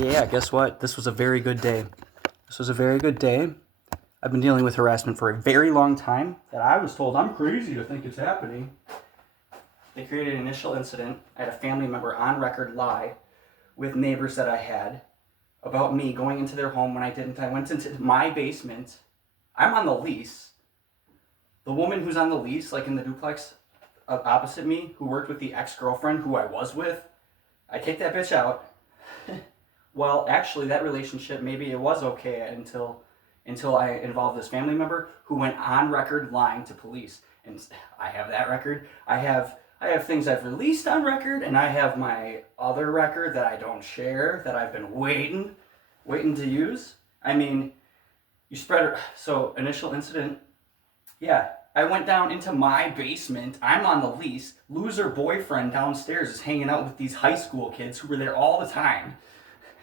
Yeah, guess what? This was a very good day. This was a very good day. I've been dealing with harassment for a very long time that I was told I'm crazy to think it's happening. They created an initial incident. I had a family member on record lie with neighbors that I had about me going into their home when I didn't. I went into my basement. I'm on the lease. The woman who's on the lease, like in the duplex opposite me, who worked with the ex-girlfriend who I was with, I kicked that bitch out. Well, actually, that relationship, maybe it was okay until I involved this family member who went on record lying to police. And I have that record. I have things I've released on record, and I have my other record that I don't share that I've been waiting to use. I mean, you spread it. So initial incident, yeah. I went down into my basement. I'm on the lease. Loser boyfriend downstairs is hanging out with these high school kids who were there all the time,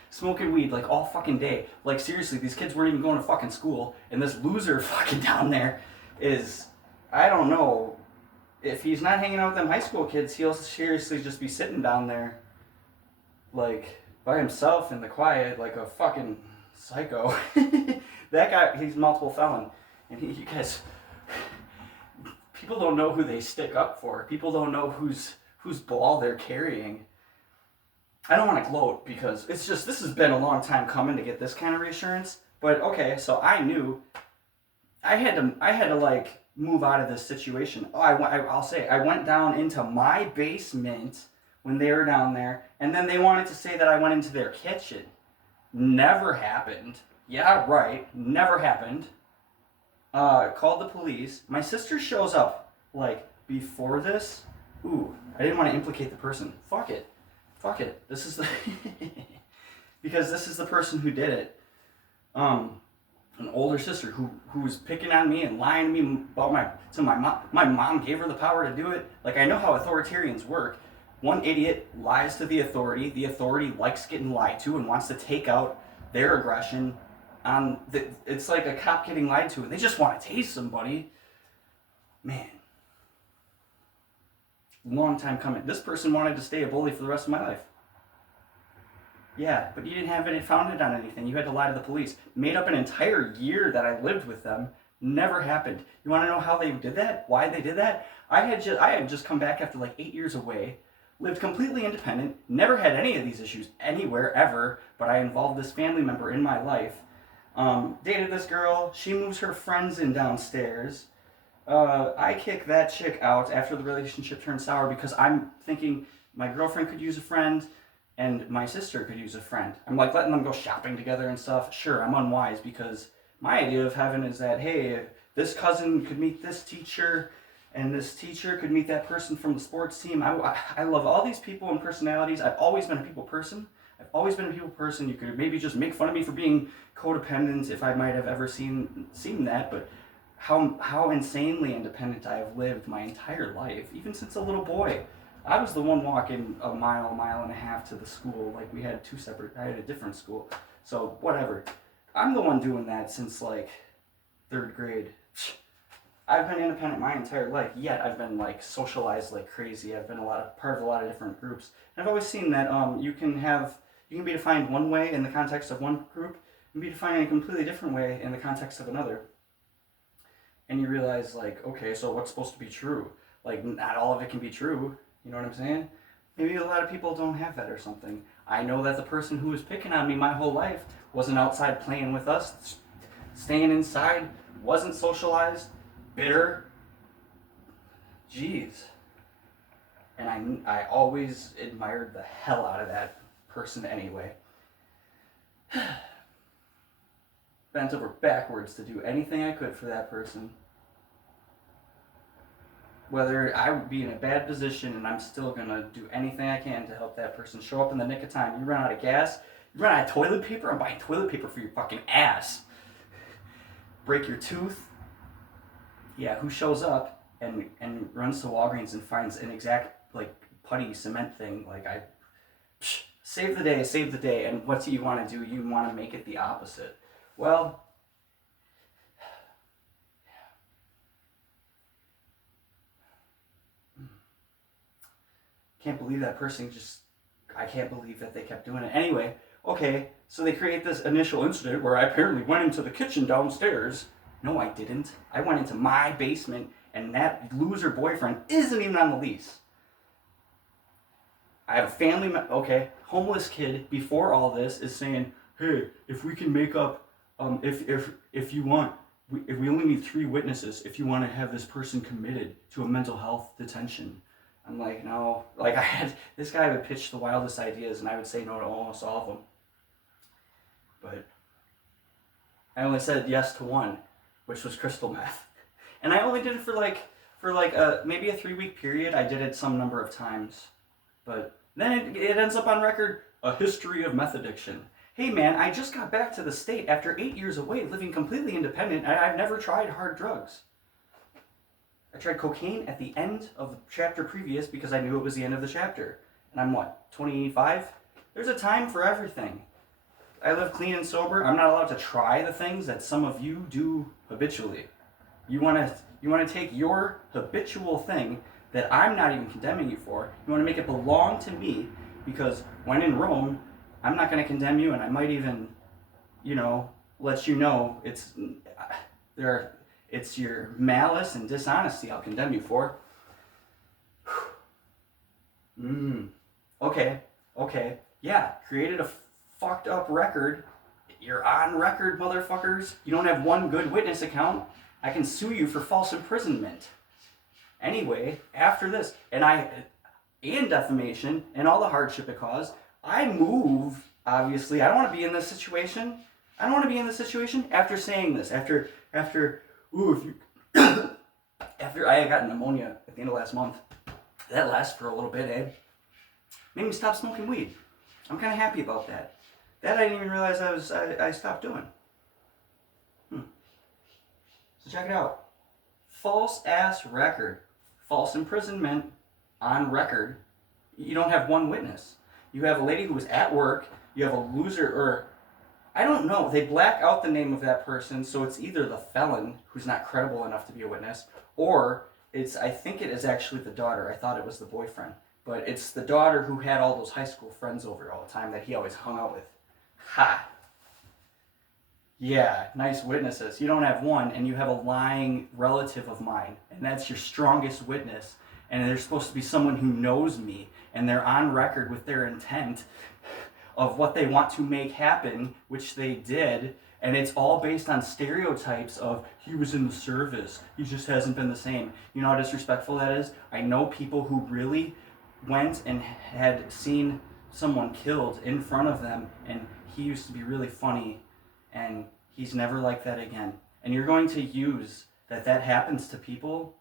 smoking weed like all fucking day. Like seriously, these kids weren't even going to fucking school, and this loser fucking down there is, I don't know, if he's not hanging out with them high school kids, he'll seriously just be sitting down there like by himself in the quiet like a fucking psycho. That guy, he's multiple felon, and you guys, people don't know who they stick up for. People don't know whose ball they're carrying. I don't want to gloat because it's just, this has been a long time coming to get this kind of reassurance. But okay, so I knew I had to like move out of this situation. Oh, I'll say I went down into my basement when they were down there, and then they wanted to say that I went into their kitchen. Never happened. Yeah, right. Never happened. Called the police. My sister shows up like before this. Ooh, I didn't want to implicate the person. Fuck it. This is the because this is the person who did it. An older sister who was picking on me and lying to me about my mom. My mom gave her the power to do it. Like, I know how authoritarians work. One idiot lies to the authority. The authority likes getting lied to and wants to take out their aggression on it's like a cop getting lied to and they just want to tase somebody. Man. Long time coming. This person wanted to stay a bully for the rest of my life. Yeah, but you didn't have it founded on anything. You had to lie to the police. Made up an entire year that I lived with them. Never happened. You want to know how they did that? Why they did that? I had just come back after like 8 years away, lived completely independent, never had any of these issues anywhere ever, but I involved this family member in my life. Dated this girl. She moves her friends in downstairs. I kick that chick out after the relationship turned sour because I'm thinking my girlfriend could use a friend and my sister could use a friend. I'm like letting them go shopping together and stuff. Sure, I'm unwise because my idea of heaven is that, hey, this cousin could meet this teacher and this teacher could meet that person from the sports team. I love all these people and personalities. I've always been a people person. You could maybe just make fun of me for being codependent if I might have ever seen that, but how insanely independent I have lived my entire life, even since a little boy. I was the one walking a mile and a half to the school. Like I had a different school. So whatever. I'm the one doing that since like 3rd grade. I've been independent my entire life, yet I've been like socialized like crazy. I've been part of a lot of different groups. And I've always seen that you can be defined one way in the context of one group and be defined in a completely different way in the context of another. And you realize, like, okay, so what's supposed to be true? Like, not all of it can be true. You know what I'm saying? Maybe a lot of people don't have that or something. I know that the person who was picking on me my whole life wasn't outside playing with us, staying inside, wasn't socialized, bitter. Jeez. And I always admired the hell out of that person anyway. Bent over backwards to do anything I could for that person. Whether I would be in a bad position and I'm still gonna do anything I can to help that person show up in the nick of time. You run out of gas, you run out of toilet paper, I'm buying toilet paper for your fucking ass. Break your tooth. Yeah, who shows up and runs to Walgreens and finds an exact like putty cement thing? Like save the day. And what do you want to do? You want to make it the opposite. Well, can't believe that person I can't believe that they kept doing it. Anyway, Okay, so they create this initial incident where I apparently went into the kitchen downstairs. No, I didn't. I went into my basement, and that loser boyfriend isn't even on the lease. I have a family, okay, homeless kid before all this is saying, hey, if we can make up, if you want, if we only need 3 witnesses, if you want to have this person committed to a mental health detention. I'm like, no, like this guy would pitch the wildest ideas and I would say no to almost all of them. But I only said yes to one, which was crystal meth. And I only did it for maybe a 3-week period. I did it some number of times. But then it ends up on record, a history of meth addiction. Hey man, I just got back to the state after 8 years away, living completely independent, and I've never tried hard drugs. I tried cocaine at the end of the chapter previous because I knew it was the end of the chapter. And I'm what, 25? There's a time for everything. I live clean and sober. I'm not allowed to try the things that some of you do habitually. You want to take your habitual thing that I'm not even condemning you for, you want to make it belong to me, because when in Rome, I'm not going to condemn you, and I might even, let you know it's your malice and dishonesty I'll condemn you for. Okay, yeah, created a fucked up record. You're on record, motherfuckers. You don't have one good witness account. I can sue you for false imprisonment. Anyway, after this, and defamation and all the hardship it caused, I move, obviously. I don't want to be in this situation. After saying this, after I had gotten pneumonia at the end of last month. That lasts for a little bit, eh? Made me stop smoking weed. I'm kind of happy about that. That I didn't even realize I stopped doing. So check it out. False ass record. False imprisonment on record. You don't have one witness. You have a lady who was at work. You have a loser, or I don't know. They black out the name of that person, so it's either the felon who's not credible enough to be a witness, or I think it is actually the daughter. I thought it was the boyfriend. But it's the daughter who had all those high school friends over all the time that he always hung out with. Ha! Yeah, nice witnesses. You don't have one, and you have a lying relative of mine, and that's your strongest witness. And they're supposed to be someone who knows me, and they're on record with their intent of what they want to make happen, which they did. And it's all based on stereotypes of, he was in the service, he just hasn't been the same. You know how disrespectful that is? I know people who really went and had seen someone killed in front of them, and he used to be really funny, and he's never like that again. And you're going to use that happens to people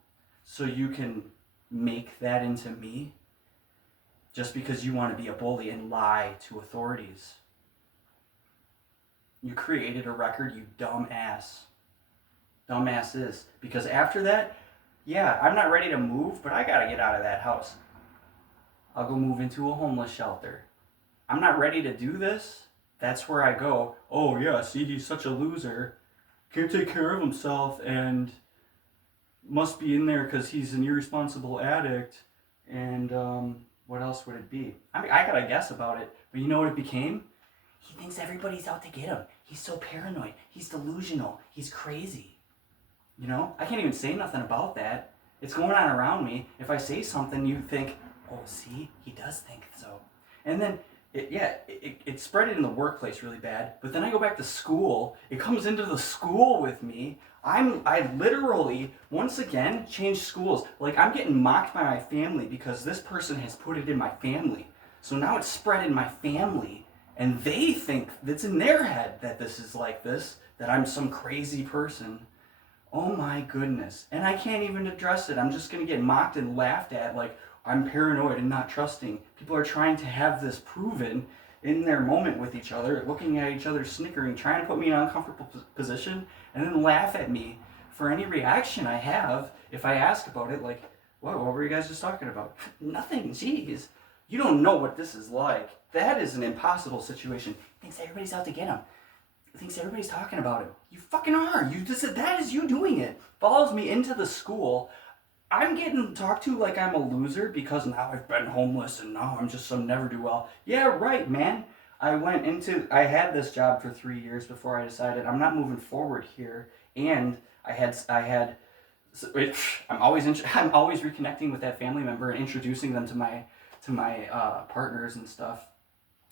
so you can make that into me just because you want to be a bully and lie to authorities. You created a record, you dumbass. Dumbasses. Because after that, yeah, I'm not ready to move, but I gotta get out of that house. I'll go move into a homeless shelter. I'm not ready to do this. That's where I go, oh yeah, see, he's such a loser. Can't take care of himself and must be in there because he's an irresponsible addict. And what else would it be? I mean, I gotta guess about it, but you know what it became? He thinks everybody's out to get him. He's so paranoid. He's delusional. He's crazy. You know? I can't even say nothing about that. It's going on around me. If I say something, you think, oh, see? He does think so. And then, it spread it in the workplace really bad. But then I go back to school. It comes into the school with me. I literally, once again, changed schools. Like, I'm getting mocked by my family because this person has put it in my family. So now it's spread in my family. And they think that's in their head that this is like this, that I'm some crazy person. Oh my goodness. And I can't even address it. I'm just going to get mocked and laughed at like I'm paranoid and not trusting. People are trying to have this proven in their moment with each other, looking at each other, snickering, trying to put me in an uncomfortable position, and then laugh at me for any reaction I have if I ask about it. Like, what were you guys just talking about? Nothing, jeez. You don't know what this is like. That is an impossible situation. He thinks everybody's out to get him. He thinks everybody's talking about him. You fucking are. That is you doing it. Follows me into the school. I'm getting talked to like I'm a loser because now I've been homeless and now I'm just some never-do-well. Yeah, right, man. I had this job for 3 years before I decided I'm not moving forward here, and I had I'm always reconnecting with that family member and introducing them to my partners and stuff.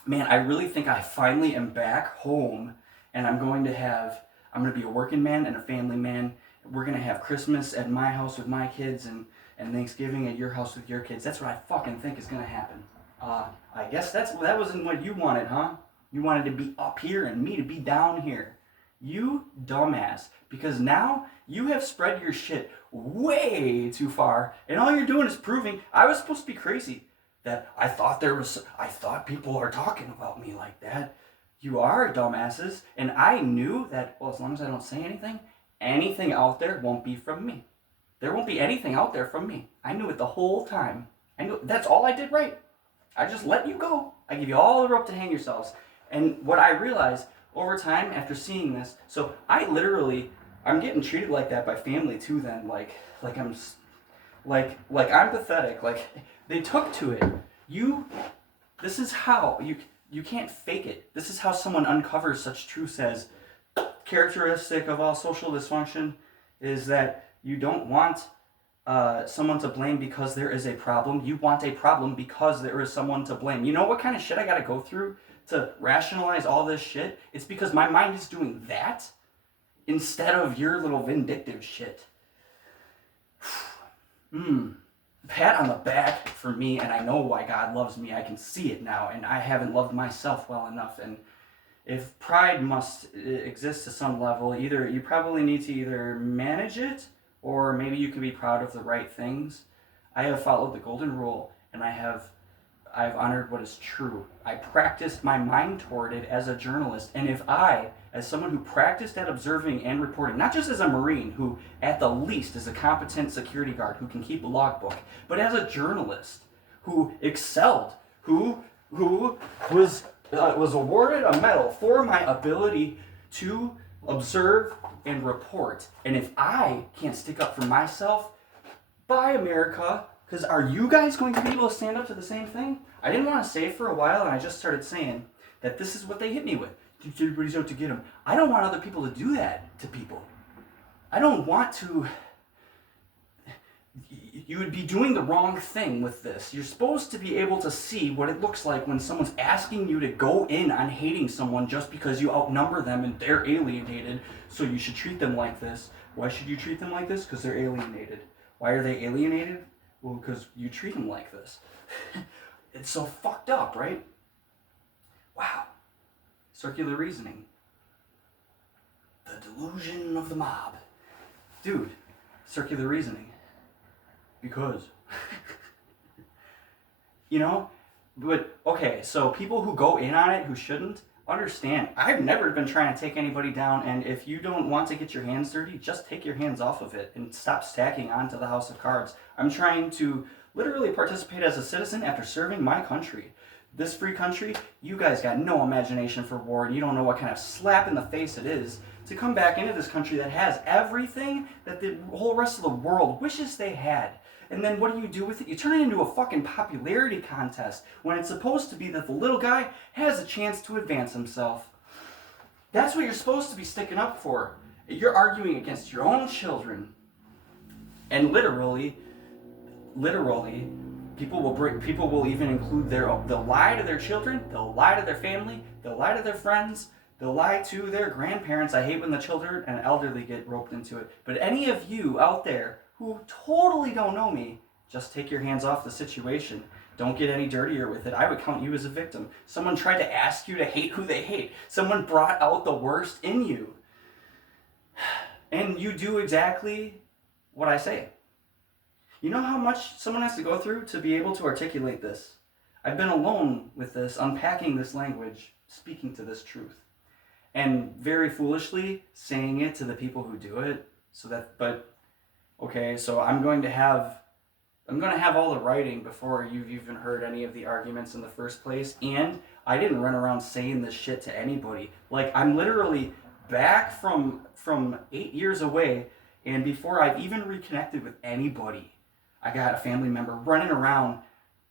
Man, I really think I finally am back home, and I'm going to be a working man and a family man. We're going to have Christmas at my house with my kids, and Thanksgiving at your house with your kids. That's what I fucking think is going to happen. I guess that wasn't what you wanted, huh? You wanted to be up here and me to be down here. You dumbass. Because now you have spread your shit way too far, and all you're doing is proving I was supposed to be crazy. That I thought people are talking about me like that. You are dumbasses, and I knew that, well, as long as I don't say anything out there won't be from me. There won't be anything out there from me. I knew it the whole time. I knew that's all I did right. I just let you go. I give you all the rope to hang yourselves. And what I realized over time after seeing this, so I'm getting treated like that by family too. Then I'm pathetic. Like they took to it. This is how you can't fake it. This is how someone uncovers such truths as characteristic of all social dysfunction is that you don't want someone to blame because there is a problem. You want a problem because there is someone to blame. You know what kind of shit I gotta go through to rationalize all this shit? It's because my mind is doing that instead of your little vindictive shit. Pat on the back for me, and I know why God loves me. I can see it now, and I haven't loved myself well enough. And if pride must exist to some level, either you probably need to either manage it, or maybe you can be proud of the right things. I have followed the golden rule, and I've honored what is true. I practiced my mind toward it as a journalist, and if I, as someone who practiced at observing and reporting, not just as a Marine who at the least is a competent security guard who can keep a logbook, but as a journalist who excelled, who was awarded a medal for my ability to observe and report. And if I can't stick up for myself, by America, because are you guys going to be able to stand up to the same thing? I didn't want to say it for a while, and I just started saying that this is what they hit me with. Everybody's out to get them. I don't want other people to do that to people. I don't want to. You would be doing the wrong thing with this. You're supposed to be able to see what it looks like when someone's asking you to go in on hating someone just because you outnumber them and they're alienated, so you should treat them like this. Why should you treat them like this? Because they're alienated. Why are they alienated? Well, because you treat them like this. It's so fucked up, right? Wow. Circular reasoning. The delusion of the mob. Dude, circular reasoning. Because. You know? But, okay, so people who go in on it who shouldn't, understand. I've never been trying to take anybody down, and if you don't want to get your hands dirty, just take your hands off of it and stop stacking onto the house of cards. I'm trying to literally participate as a citizen after serving my country. This free country, you guys got no imagination for war, and you don't know what kind of slap in the face it is to come back into this country that has everything that the whole rest of the world wishes they had. And then what do you do with it? You turn it into a fucking popularity contest when it's supposed to be that the little guy has a chance to advance himself. That's what you're supposed to be sticking up for. You're arguing against your own children. And literally, people will even include they'll lie to their children, they'll lie to their family, they'll lie to their friends, they'll lie to their grandparents. I hate when the children and elderly get roped into it. But any of you out there who totally don't know me, just take your hands off the situation. Don't get any dirtier with it. I would count you as a victim. Someone tried to ask you to hate who they hate. Someone brought out the worst in you. And you do exactly what I say. You know how much someone has to go through to be able to articulate this? I've been alone with this, unpacking this language, speaking to this truth. And very foolishly saying it to the people who do it, okay, so I'm going to have all the writing before you've even heard any of the arguments in the first place, and I didn't run around saying this shit to anybody. Like, I'm literally back from 8 years away, and before I've even reconnected with anybody, I got a family member running around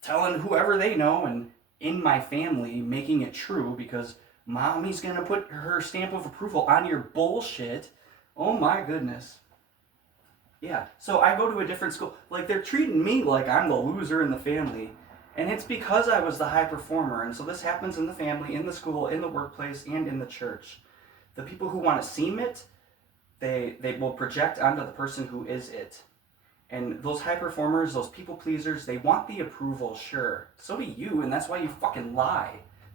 telling whoever they know and in my family, making it true because mommy's going to put her stamp of approval on your bullshit. Oh my goodness. Yeah, so I go to a different school. Like, they're treating me like I'm the loser in the family. And it's because I was the high performer. And so this happens in the family, in the school, in the workplace, and in the church. The people who want to seem it, they will project onto the person who is it. And those high performers, those people pleasers, they want the approval, sure. So do you, and that's why you fucking lie.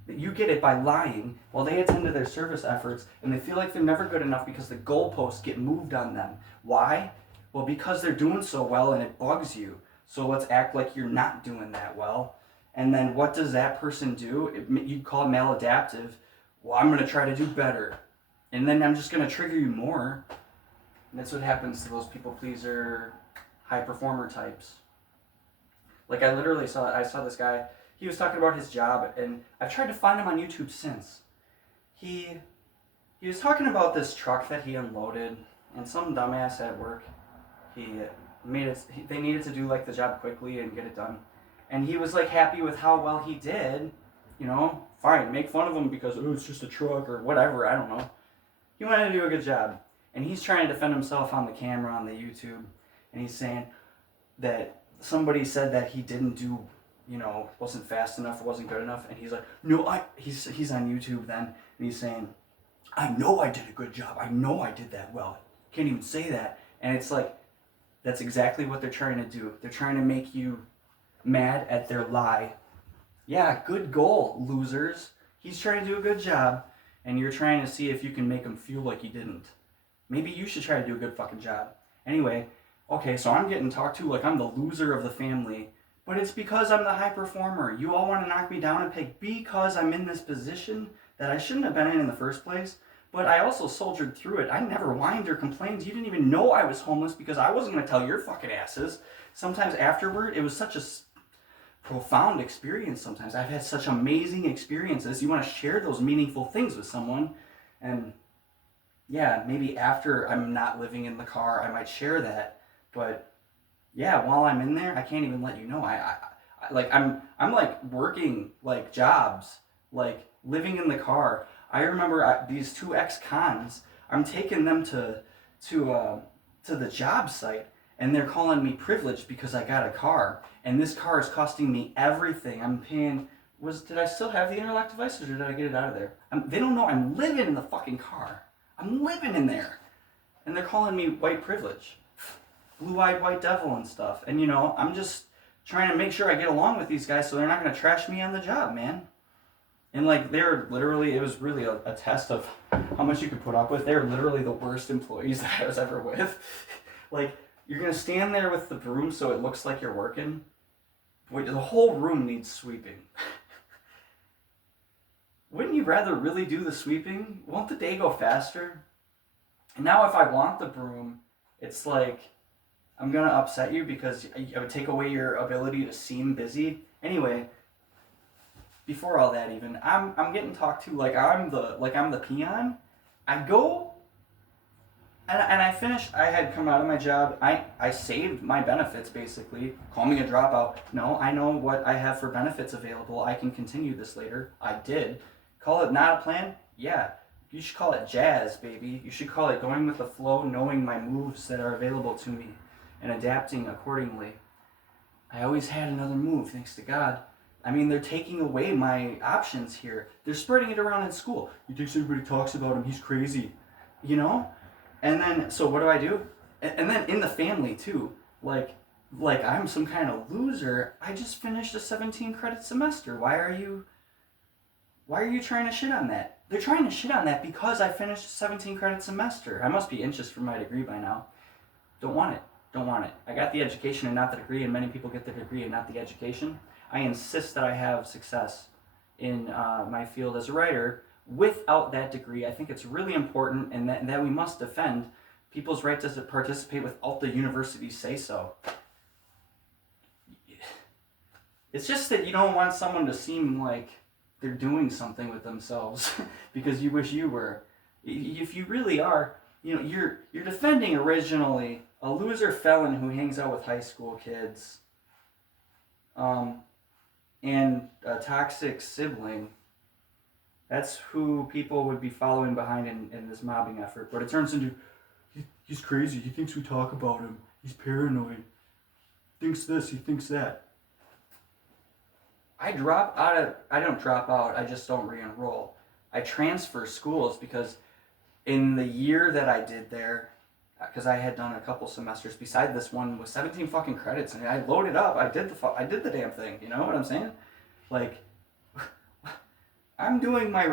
You get it by lying while they attend to their service efforts, and they feel like they're never good enough because the goalposts get moved on them. Why? Well, because they're doing so well and it bugs you. So let's act like you're not doing that well. And then what does that person do? You'd call it maladaptive. Well, I'm going to try to do better. And then I'm just going to trigger you more. And that's what happens to those people pleaser, high performer types. Like, I saw this guy, he was talking about his job, and I've tried to find him on YouTube since. He was talking about this truck that he unloaded, and some dumbass at work, they needed to do like the job quickly and get it done. And he was like happy with how well he did, fine, make fun of him because, oh, it's just a truck or whatever, I don't know. He wanted to do a good job. And he's trying to defend himself on the camera, on the YouTube, and he's saying that somebody said that he didn't do, wasn't fast enough, wasn't good enough, and he's like, no, he's on YouTube then, and he's saying, I know I did a good job, I know I did that well, can't even say that. And it's like, that's exactly what they're trying to do. They're trying to make you mad at their lie. Yeah, good goal, losers. He's trying to do a good job, and you're trying to see if you can make him feel like he didn't. Maybe you should try to do a good fucking job. Anyway, okay, so I'm getting talked to like I'm the loser of the family, but it's because I'm the high performer. You all want to knock me down a peg because I'm in this position that I shouldn't have been in the first place, but I also soldiered through it. I never whined or complained. You didn't even know I was homeless because I wasn't going to tell your fucking asses. Sometimes afterward, it was such a profound experience sometimes. I've had such amazing experiences. You want to share those meaningful things with someone, and yeah, maybe after I'm not living in the car, I might share that. But yeah, while I'm in there, I can't even let you know. I'm like working like jobs, like living in the car. I remember these two ex-cons. I'm taking them to the job site, and they're calling me privileged because I got a car, and this car is costing me everything. I'm paying. Did I still have the interlock device, or did I get it out of there? They don't know I'm living in the fucking car. I'm living in there. And they're calling me white privilege. Blue-eyed white devil and stuff. And, I'm just trying to make sure I get along with these guys so they're not going to trash me on the job, man. And, like, it was really a test of how much you could put up with. They're literally the worst employees that I was ever with. Like, you're going to stand there with the broom so it looks like you're working. Boy, the whole room needs sweeping. Wouldn't you rather really do the sweeping? Won't the day go faster? And now if I want the broom, it's like, I'm going to upset you because I would take away your ability to seem busy. Anyway, before all that even, I'm getting talked to like I'm the peon. I go, and I finished, I had come out of my job, I saved my benefits basically. Call me a dropout. No, I know what I have for benefits available. I can continue this later. I did. Call it not a plan? Yeah. You should call it jazz, baby. You should call it going with the flow, knowing my moves that are available to me, and adapting accordingly. I always had another move, thanks to God. I mean, they're taking away my options here. They're spreading it around in school. You think everybody talks about him, he's crazy. And then, so what do? And then in the family, too. Like I'm some kind of loser. I just finished a 17-credit semester. Why are you trying to shit on that? They're trying to shit on that because I finished a 17-credit semester. I must be inches from my degree by now. Don't want it. I got the education and not the degree, and many people get the degree and not the education. I insist that I have success in my field as a writer without that degree. I think it's really important, and that we must defend people's right to participate without the university say so. It's just that you don't want someone to seem like they're doing something with themselves because you wish you were. If you really are, you're defending originally a loser felon who hangs out with high school kids. and a toxic sibling. That's who people would be following behind in this mobbing effort. But it turns into, he's crazy. He thinks we talk about him. He's paranoid. Thinks this, he thinks that. I don't drop out, I just don't re-enroll. I transfer schools because in the year that I did there, because I had done a couple semesters beside this one with 17 fucking credits, and I loaded up. I did the damn thing. You know what I'm saying? Like, I'm doing my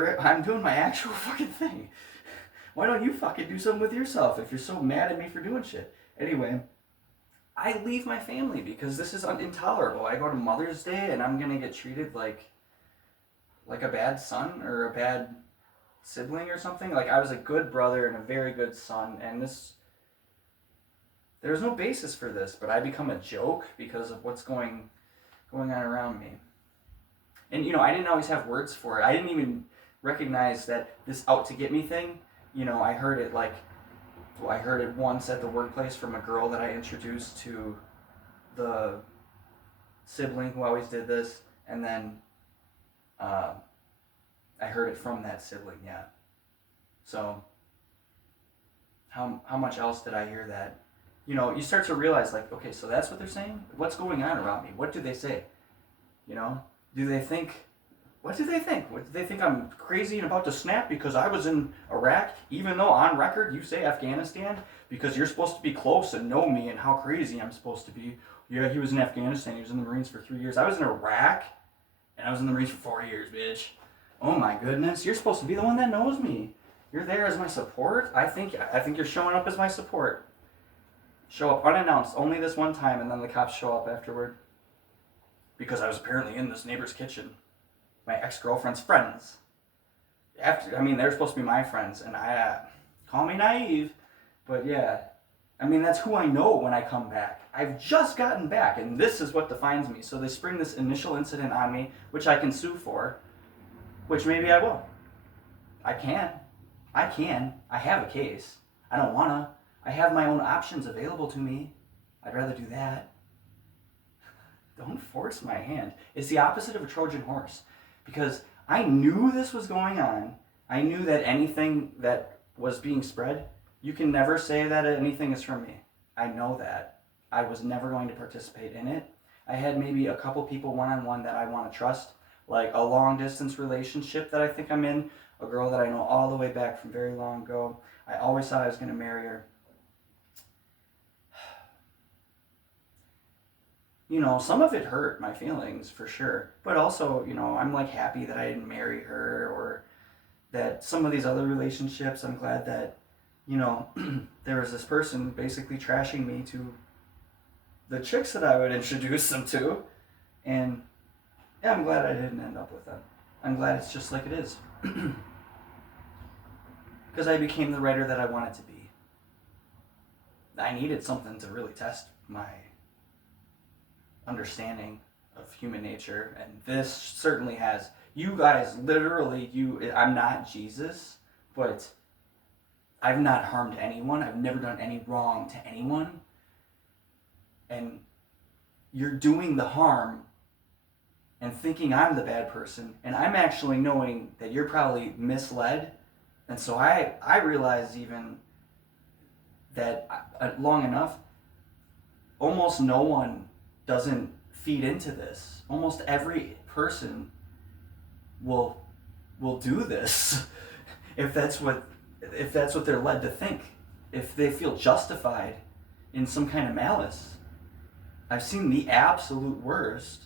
actual fucking thing. Why don't you fucking do something with yourself if you're so mad at me for doing shit? Anyway, I leave my family because this is intolerable. I go to Mother's Day and I'm gonna get treated like a bad son or a bad sibling or something. Like, I was a good brother and a very good son, and there's no basis for this, but I become a joke because of what's going on around me. And I didn't always have words for it. I didn't even recognize that this out to get me thing. I heard it once at the workplace from a girl that I introduced to the sibling who always did this, and then I heard it from that sibling, yeah. So how much else did I hear that? You start to realize, like, okay, so that's what they're saying? What's going on around me? What do they say? Do they think, what do they think? What, do they think I'm crazy and about to snap because I was in Iraq, even though on record you say Afghanistan, because you're supposed to be close and know me and how crazy I'm supposed to be. Yeah, he was in Afghanistan, he was in the Marines for 3 years. I was in Iraq, and I was in the Marines for 4 years, bitch. Oh my goodness, you're supposed to be the one that knows me. You're there as my support? I think you're showing up as my support. Show up unannounced, only this one time, and then the cops show up afterward. Because I was apparently in this neighbor's kitchen. My ex-girlfriend's friends. They're supposed to be my friends, and call me naive, but yeah. That's who I know when I come back. I've just gotten back, and this is what defines me. So they spring this initial incident on me, which I can sue for, which maybe I will. I can. I have a case. I don't wanna. I have my own options available to me. I'd rather do that. Don't force my hand. It's the opposite of a Trojan horse. Because I knew this was going on. I knew that anything that was being spread, you can never say that anything is from me. I know that. I was never going to participate in it. I had maybe a couple people one-on-one that I want to trust, like a long-distance relationship that I think I'm in, a girl that I know all the way back from very long ago. I always thought I was going to marry her. Some of it hurt my feelings for sure, but also, I'm like happy that I didn't marry her, or that some of these other relationships, I'm glad that, there was this person basically trashing me to the chicks that I would introduce them to, and yeah, I'm glad I didn't end up with them. I'm glad it's just like it is. Because I became the writer that I wanted to be. I needed something to really test my understanding of human nature, and this certainly has. You guys, literally, I'm not Jesus, but I've not harmed anyone. I've never done any wrong to anyone, and you're doing the harm and thinking I'm the bad person, and I'm actually knowing that you're probably misled. And so I realize even that long enough, almost no one doesn't feed into this. Almost every person will do this if that's what they're led to think, if they feel justified in some kind of malice. I've seen the absolute worst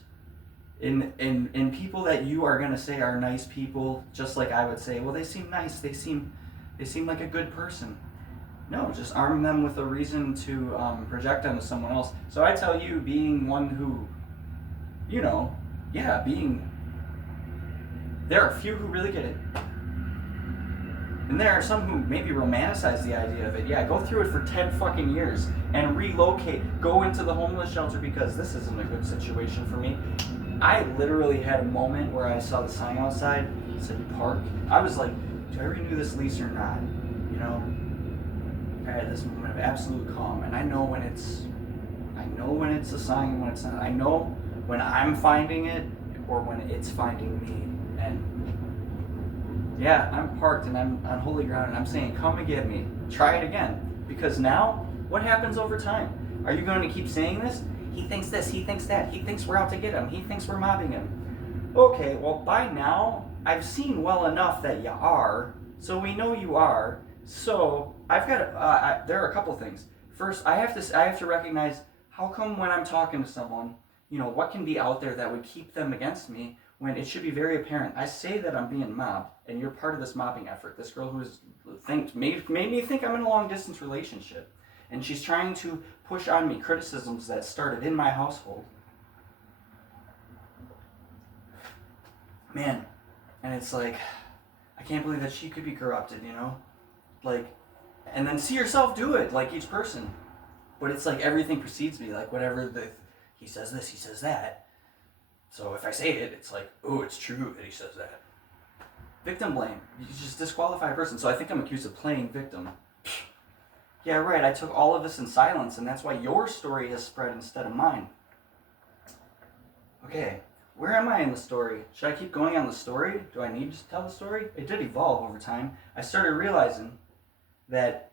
in people that you are going to say are nice people, just like I would say, well, they seem nice, they seem like a good person. No, just arm them with a reason to project onto someone else. So I tell you, being one who, there are a few who really get it. And there are some who maybe romanticize the idea of it. Yeah, go through it for 10 fucking years and relocate, go into the homeless shelter because this isn't a good situation for me. I literally had a moment where I saw the sign outside, it said park. I was like, do I renew this lease or not? I had this moment of absolute calm, and I know when it's a sign and when it's not. I know when I'm finding it or when it's finding me. And yeah, I'm parked and I'm on holy ground and I'm saying, come and get me. Try it again. Because now, what happens over time? Are you going to keep saying this? He thinks this, he thinks that, he thinks we're out to get him, he thinks we're mobbing him. Okay, well, by now, I've seen well enough that you are, so we know you are. So I've got there are a couple things. First, I have to recognize, how come when I'm talking to someone, what can be out there that would keep them against me when it should be very apparent. I say that I'm being mobbed, and you're part of this mobbing effort. This girl made me think I'm in a long distance relationship, and she's trying to push on me criticisms that started in my household. Man, and it's like, I can't believe that she could be corrupted, like, and then see yourself do it, like each person. But it's like everything precedes me, like whatever he says this, he says that. So if I say it, it's like, oh, it's true that he says that. Victim blame. You just disqualify a person. So I think I'm accused of playing victim. Yeah, right, I took all of this in silence, and that's why your story has spread instead of mine. Okay, where am I in the story? Should I keep going on the story? Do I need to tell the story? It did evolve over time. I started realizing that,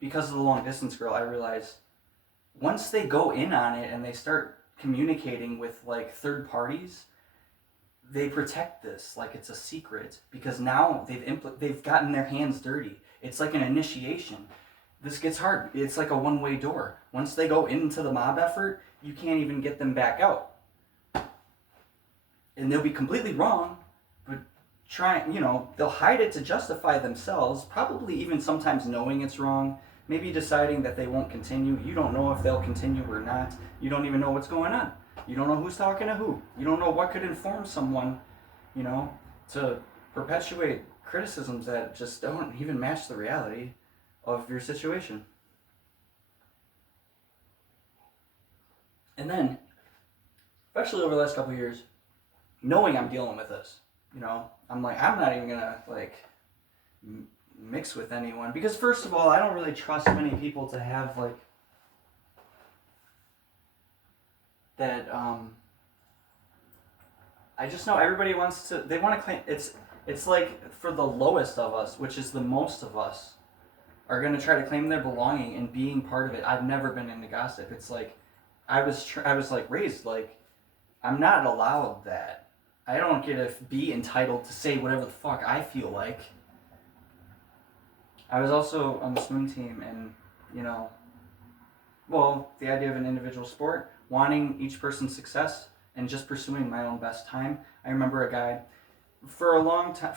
because of the long distance girl, I realized once they go in on it and they start communicating with like third parties, they protect this like it's a secret, because now they've gotten their hands dirty. It's like an initiation. This gets hard. It's like a one-way door. Once they go into the mob effort, you can't even get them back out. And they'll be completely wrong, but they'll hide it to justify themselves, probably even sometimes knowing it's wrong, maybe deciding that they won't continue. You don't know if they'll continue or not. You don't even know what's going on. You don't know who's talking to who. You don't know what could inform someone, to perpetuate criticisms that just don't even match the reality of your situation. And then, especially over the last couple of years, knowing I'm dealing with this, I'm like, I'm not even gonna mix with anyone, because first of all, I don't really trust many people to have that. I just know everybody they want to claim it's like for the lowest of us, which is the most of us, are going to try to claim their belonging and being part of it. I've never been into gossip. It's like I was like raised like I'm not allowed that. I don't get to be entitled to say whatever the fuck I feel like. I was also on the swim team, and the idea of an individual sport, wanting each person's success and just pursuing my own best time. I remember a guy for a long time,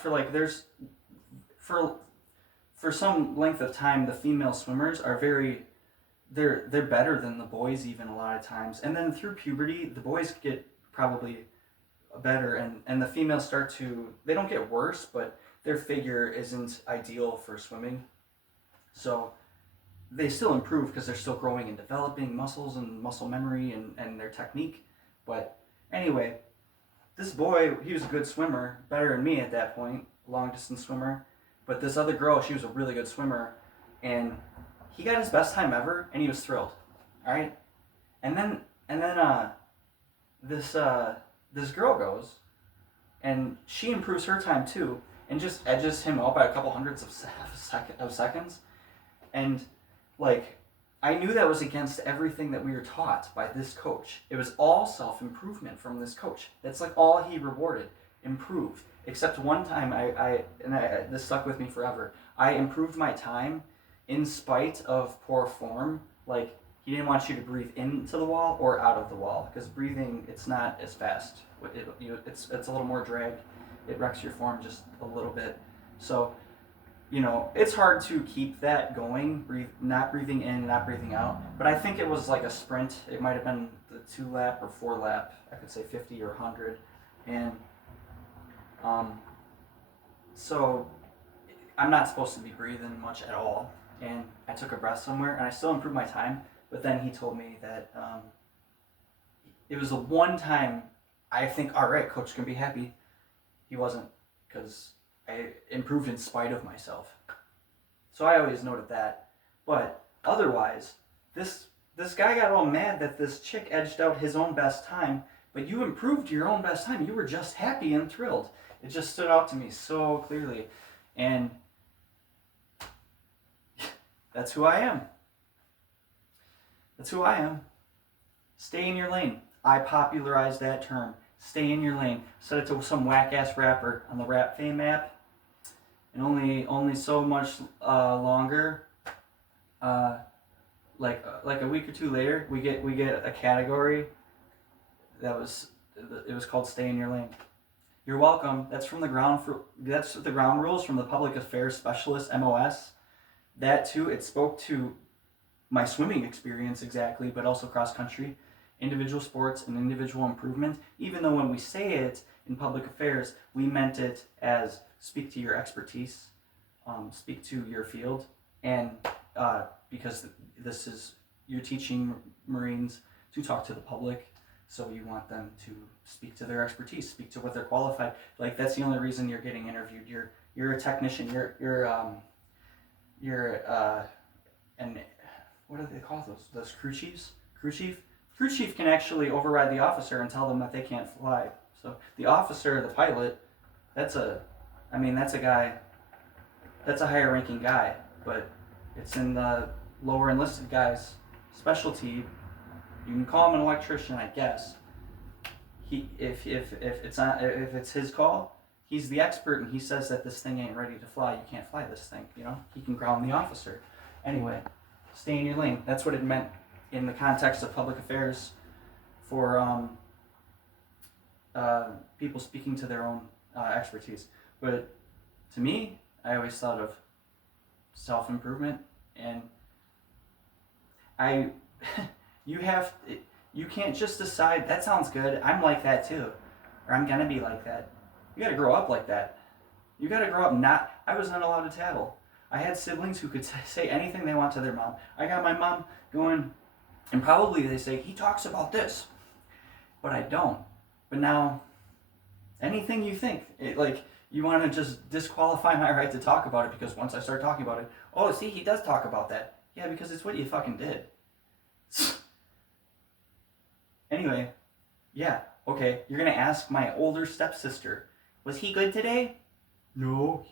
for some length of time, the female swimmers are they're better than the boys even a lot of times. And then through puberty, the boys get probably better, and the females they don't get worse, but their figure isn't ideal for swimming. So they still improve because they're still growing and developing muscles and muscle memory and their technique. But anyway, this boy, he was a good swimmer, better than me at that point, long distance swimmer. But this other girl, she was a really good swimmer, and he got his best time ever, and he was thrilled. All right, and then this girl goes, and she improves her time too, and just edges him out by a couple hundreds of seconds, and I knew that was against everything that we were taught by this coach. It was all self-improvement from this coach. That's like all he rewarded, improve. Except one time, this stuck with me forever. I improved my time in spite of poor form. Like, he didn't want you to breathe into the wall or out of the wall, because breathing, it's not as fast. It's a little more drag. It wrecks your form just a little bit. So, it's hard to keep that going, not breathing in, not breathing out. But I think it was like a sprint. It might have been the 2-lap or 4-lap. I could say 50 or 100. And so I'm not supposed to be breathing much at all. And I took a breath somewhere, and I still improved my time. But then he told me that it was the one time I think, all right, coach can be happy. He wasn't, because I improved in spite of myself. So I always noted that. But otherwise, this guy got all mad that this chick edged out his own best time but you improved your own best time. You were just happy and thrilled. It just stood out to me so clearly. And that's who I am. That's who I am. Stay in your lane. I popularized that term. Stay in your lane. Said it to some whack-ass rapper on the Rap Fame app. And only so much longer, like a week or two later, we get a category it was called Stay in Your Lane. You're welcome. That's the ground rules from the Public Affairs Specialist, MOS. That too, it spoke to my swimming experience exactly, but also cross country, individual sports, and individual improvement. Even though when we say it in public affairs, we meant it as speak to your expertise, speak to your field, and because you're teaching Marines to talk to the public, so you want them to speak to their expertise, speak to what they're qualified. Like, that's the only reason you're getting interviewed. You're a technician. And what do they call those crew chiefs? Crew chief can actually override the officer and tell them that they can't fly. So the officer, the pilot, that's a guy, that's a higher ranking guy, but it's in the lower enlisted guys' specialty. You can call him an electrician, I guess. If it's his call, he's the expert, and he says that this thing ain't ready to fly. You can't fly this thing. He can ground the officer. Anyway, stay in your lane. That's what it meant in the context of public affairs for people speaking to their own expertise. But to me, I always thought of self-improvement, and you can't just decide, that sounds good, I'm like that too, or I'm gonna be like that. You gotta grow up like that. You gotta grow up I was not allowed to tattle. I had siblings who could say anything they want to their mom. I got my mom going, and probably they say, he talks about this, but I don't. But now, anything you think, you want to just disqualify my right to talk about it, because once I start talking about it, oh, see, he does talk about that. Yeah, because it's what you fucking did. Anyway, yeah, okay, you're going to ask my older stepsister, was he good today? No.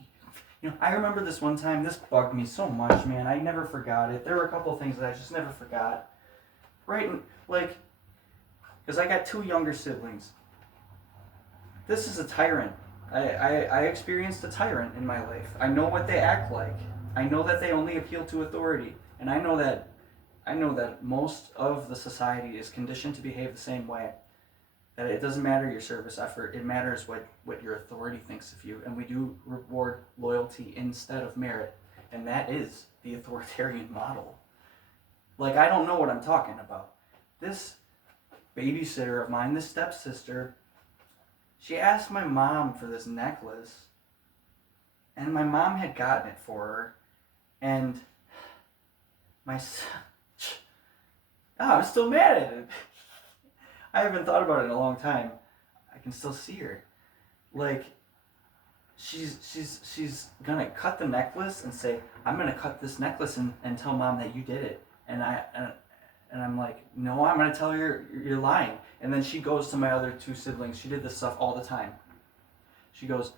I remember this one time, this bugged me so much, man. I never forgot it. There were a couple of things that I just never forgot. Right? Because I got two younger siblings. This is a tyrant. I experienced a tyrant in my life. I know what they act like. I know that they only appeal to authority. And I know that most of the society is conditioned to behave the same way. That it doesn't matter your service effort, it matters what your authority thinks of you. And we do reward loyalty instead of merit. And that is the authoritarian model. I don't know what I'm talking about. This babysitter of mine, this stepsister, she asked my mom for this necklace. And my mom had gotten it for her. And I'm still mad at it. I haven't thought about it in a long time. I can still see her. She's gonna cut the necklace and say, I'm gonna cut this necklace and tell mom that you did it. And I'm like, no, I'm gonna tell her you're lying. And then she goes to my other two siblings. She did this stuff all the time. She goes,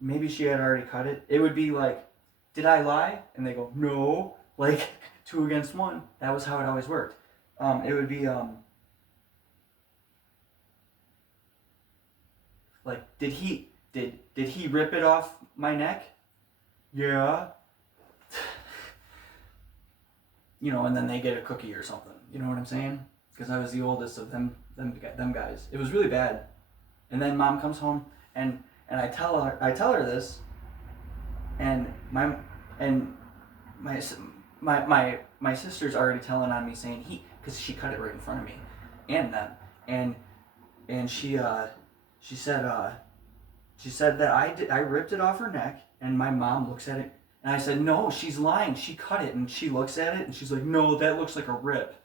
maybe she had already cut it. It would be like, did I lie? And they go, no. 2 against 1. That was how it always worked. It would be, did he rip it off my neck? Yeah. And then they get a cookie or something. You know what I'm saying? Because I was the oldest of them guys. It was really bad. And then mom comes home and I tell her this, and my sister's already telling on me, saying because she cut it right in front of me and them, and she said that I ripped it off her neck, and my mom looks at it, and I said, no, she's lying, she cut it, and she looks at it and she's like, no, that looks like a rip.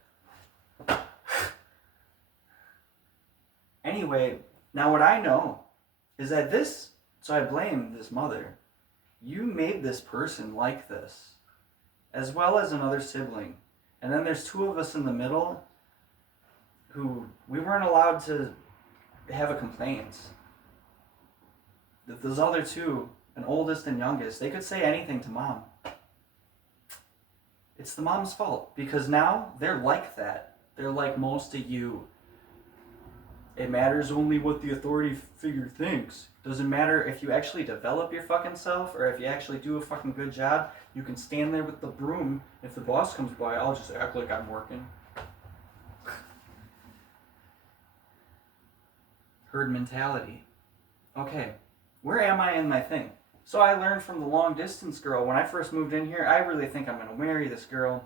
Anyway, now what I know is that so I blame this mother. You made this person like this, as well as another sibling. And then there's two of us in the middle who we weren't allowed to have a complaint. Those other two, an oldest and youngest, they could say anything to mom. It's the mom's fault because now they're like that. They're like most of you. It matters only what the authority figure thinks. Doesn't matter if you actually develop your fucking self or if you actually do a fucking good job. You can stand there with the broom. If the boss comes by, I'll just act like I'm working. Herd mentality. Okay, where am I in my thing? So I learned from the long distance girl. When I first moved in here, I really think I'm going to marry this girl.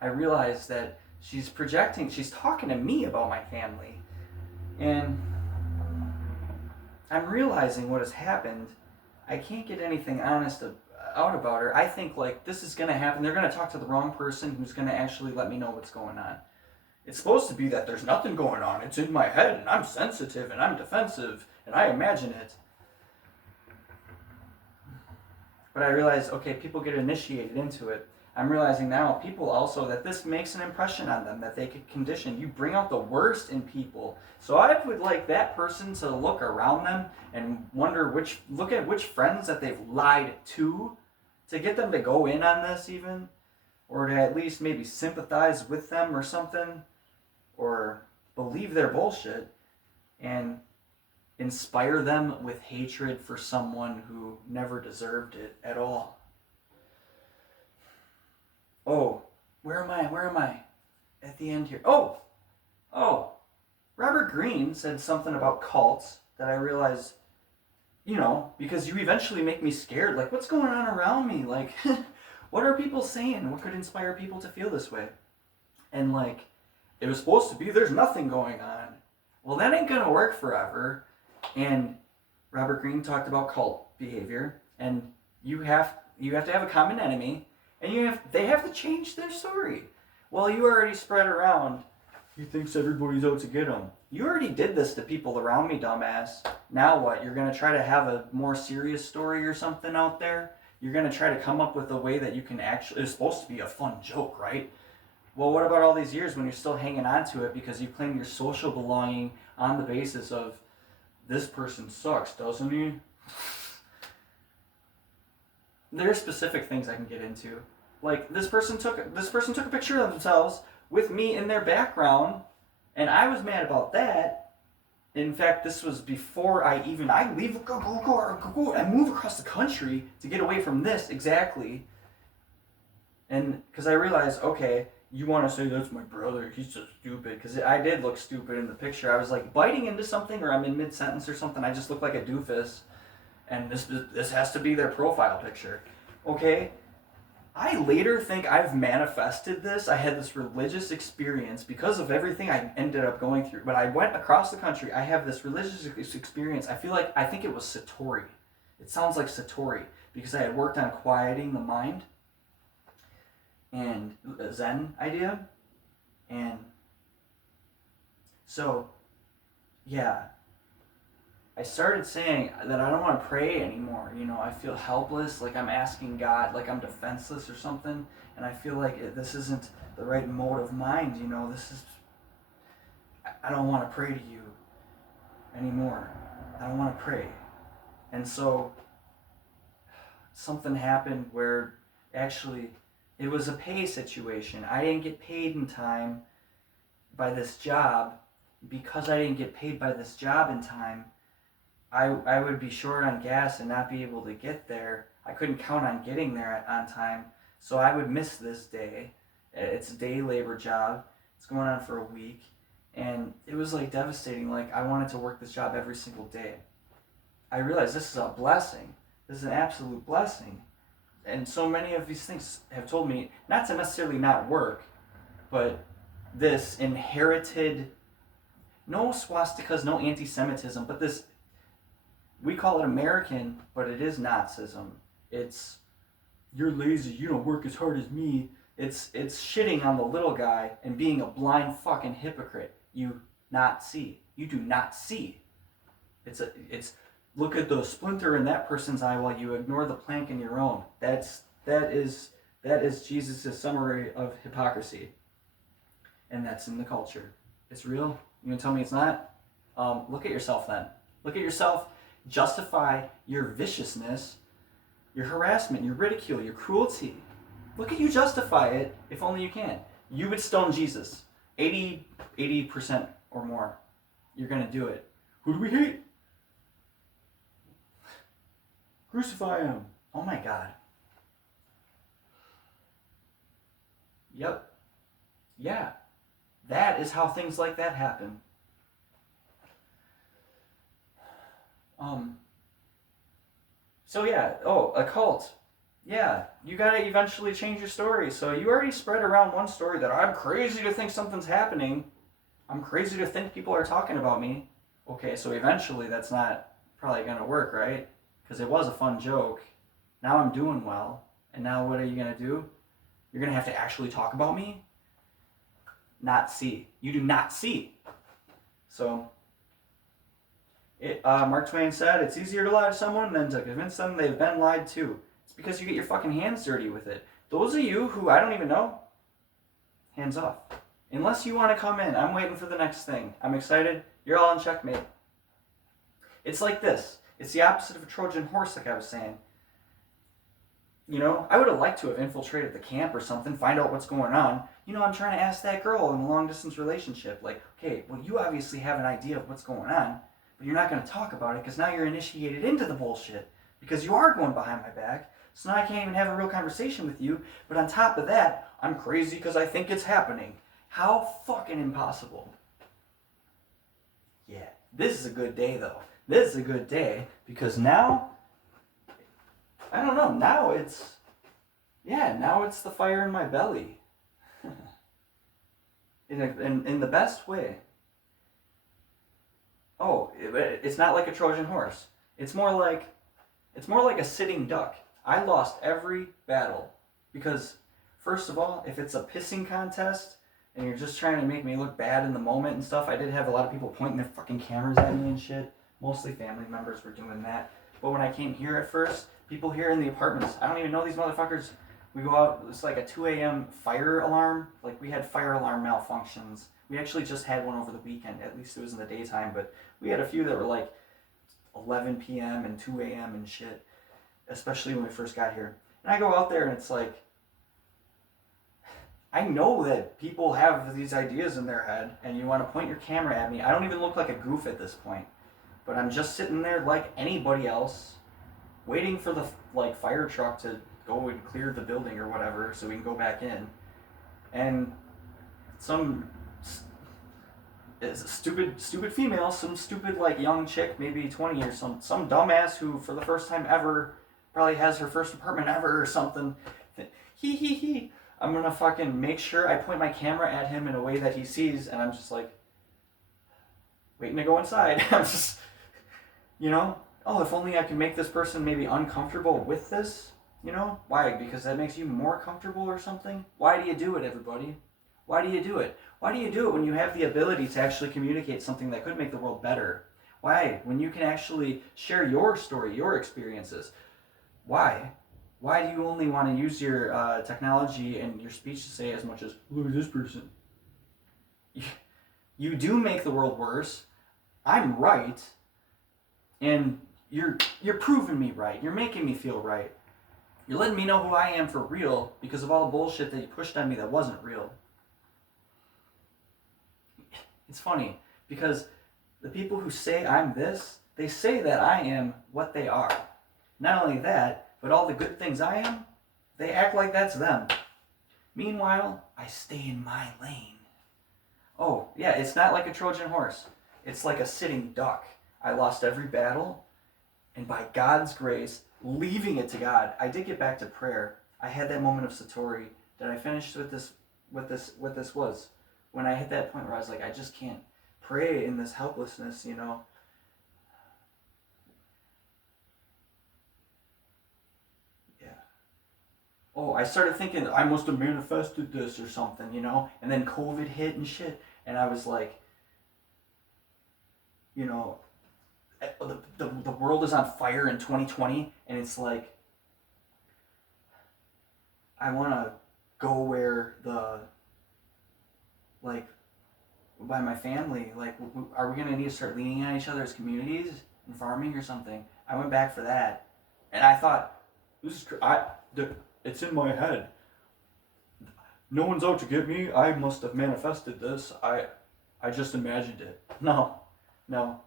I realized that she's projecting, she's talking to me about my family. And I'm realizing what has happened. I can't get anything honest out about her. I think like this is going to happen. They're going to talk to the wrong person who's going to actually let me know what's going on. It's supposed to be that there's nothing going on. It's in my head and I'm sensitive and I'm defensive and I imagine it. But I realize, okay, people get initiated into it. I'm realizing now, people also, that this makes an impression on them, that they could condition. You bring out the worst in people. So I would like that person to look around them and look at which friends that they've lied to get them to go in on this even, or to at least maybe sympathize with them or something, or believe their bullshit, and inspire them with hatred for someone who never deserved it at all. Oh, where am I? At the end here. Oh, Robert Greene said something about cults that I realized, because you eventually make me scared. Like, what's going on around me? Like, what are people saying? What could inspire people to feel this way? And like, it was supposed to be there's nothing going on. Well, that ain't gonna work forever. And Robert Greene talked about cult behavior, and you have to have a common enemy. And they have to change their story. Well, you already spread around. He thinks everybody's out to get him. You already did this to people around me, dumbass. Now what? You're going to try to have a more serious story or something out there? You're going to try to come up with a way that you can actually... It's supposed to be a fun joke, right? Well, what about all these years when you're still hanging on to it because you claim your social belonging on the basis of this person sucks, doesn't he? There are specific things I can get into. Like, this person took a picture of themselves with me in their background, and I was mad about that. In fact, this was before I move across the country to get away from this exactly. And because I realized, okay, you want to say that's my brother, he's so stupid, because I did look stupid in the picture. I was like biting into something, or I'm in mid-sentence or something, I just look like a doofus. And this has to be their profile picture. Okay? I later think I've manifested this. I had this religious experience because of everything I ended up going through. But I went across the country. I have this religious experience. I think it was Satori. It sounds like Satori because I had worked on quieting the mind and a Zen idea. And so, yeah. I started saying that I don't want to pray anymore. I feel helpless, like I'm asking God, like I'm defenseless or something, and I feel like this isn't the right mode of mind. I don't want to pray to you anymore. I don't want to pray. And so something happened where actually it was a pay situation. I didn't get paid in time by this job. Because I didn't get paid by this job in time, I would be short on gas and not be able to get there. I couldn't count on getting there on time, so I would miss this day. It's a day labor job. It's going on for a week, and it was like devastating. Like, I wanted to work this job every single day. I realized this is a blessing. This is an absolute blessing. And so many of these things have told me not to necessarily not work, but this inherited, no swastikas, no anti-Semitism, but this, we call it American, but it is Nazism. It's, you're lazy, you don't work as hard as me. It's shitting on the little guy and being a blind fucking hypocrite. You do not see. It's look at the splinter in that person's eye while you ignore the plank in your own. That is That is Jesus' summary of hypocrisy. And that's in the culture. It's real. You gonna tell me it's not? Look at yourself then. Look at yourself. Justify your viciousness, your harassment, your ridicule, your cruelty. Look at you justify it, if only you can. You would stone Jesus. 80% or more. You're gonna do it. Who do we hate? Crucify him. Oh my God. Yep. Yeah. That is how things like that happen. So yeah, a cult. Yeah, you gotta eventually change your story. So you already spread around one story that I'm crazy to think something's happening. I'm crazy to think people are talking about me. Okay, so eventually that's not probably gonna work, right? Because it was a fun joke. Now I'm doing well. And now what are you gonna do? You're gonna have to actually talk about me? Not see. You do not see. So Mark Twain said, it's easier to lie to someone than to convince them they've been lied to. It's because you get your fucking hands dirty with it. Those of you who I don't even know, hands off. Unless you want to come in, I'm waiting for the next thing. I'm excited. You're all in checkmate. It's like this. It's the opposite of a Trojan horse, like I was saying. You know, I would have liked to have infiltrated the camp or something, find out what's going on. You know, I'm trying to ask that girl in a long-distance relationship, like, okay, well, you obviously have an idea of what's going on, but you're not going to talk about it because now you're initiated into the bullshit because you are going behind my back. So now I can't even have a real conversation with you. But on top of that, I'm crazy because I think it's happening. How fucking impossible. Yeah, this is a good day though. This is a good day because now, I don't know, now it's the fire in my belly. in the best way. Oh, it's not like a Trojan horse. It's more like a sitting duck. I lost every battle because, first of all, if it's a pissing contest and you're just trying to make me look bad in the moment and stuff, I did have a lot of people pointing their fucking cameras at me and shit. Mostly family members were doing that. But when I came here at first, people here in the apartments, I don't even know these motherfuckers. We go out, it's like a 2 a.m. fire alarm. Like, we had fire alarm malfunctions. We actually just had one over the weekend. At least it was in the daytime, but we had a few that were like 11 p.m. and 2 a.m. and shit, especially when we first got here. And I go out there and it's like, I know that people have these ideas in their head and you want to point your camera at me. I don't even look like a goof at this point, but I'm just sitting there like anybody else, waiting for the fire truck to go and clear the building or whatever so we can go back in. And some stupid female, some stupid young chick, maybe 20 or some dumbass who for the first time ever probably has her first apartment ever or something. He. I'm gonna fucking make sure I point my camera at him in a way that he sees, and I'm just like waiting to go inside. I'm just, if only I can make this person maybe uncomfortable with this. Why? Because that makes you more comfortable or something? Why do you do it, everybody? Why do you do it? Why do you do it when you have the ability to actually communicate something that could make the world better? Why? When you can actually share your story, your experiences. Why? Why do you only want to use your technology and your speech to say as much as, look at this person? You do make the world worse. I'm right. And you're proving me right. You're making me feel right. You're letting me know who I am for real because of all the bullshit that you pushed on me that wasn't real. It's funny because the people who say I'm this, they say that I am what they are. Not only that, but all the good things I am, they act like that's them. Meanwhile, I stay in my lane. Oh, yeah, it's not like a Trojan horse. It's like a sitting duck. I lost every battle, and by God's grace, leaving it to God, I did get back to prayer. I had that moment of Satori that I finished with what this was. When I hit that point where I was like, I just can't pray in this helplessness, Yeah. Oh, I started thinking I must have manifested this or something, And then COVID hit and shit, and I was like, the world is on fire in 2020, and it's like, I want to go where like, by my family, like, are we going to need to start leaning on each other as communities and farming or something? I went back for that. And I thought, it's in my head. No one's out to get me. I must have manifested this. I just imagined it. No,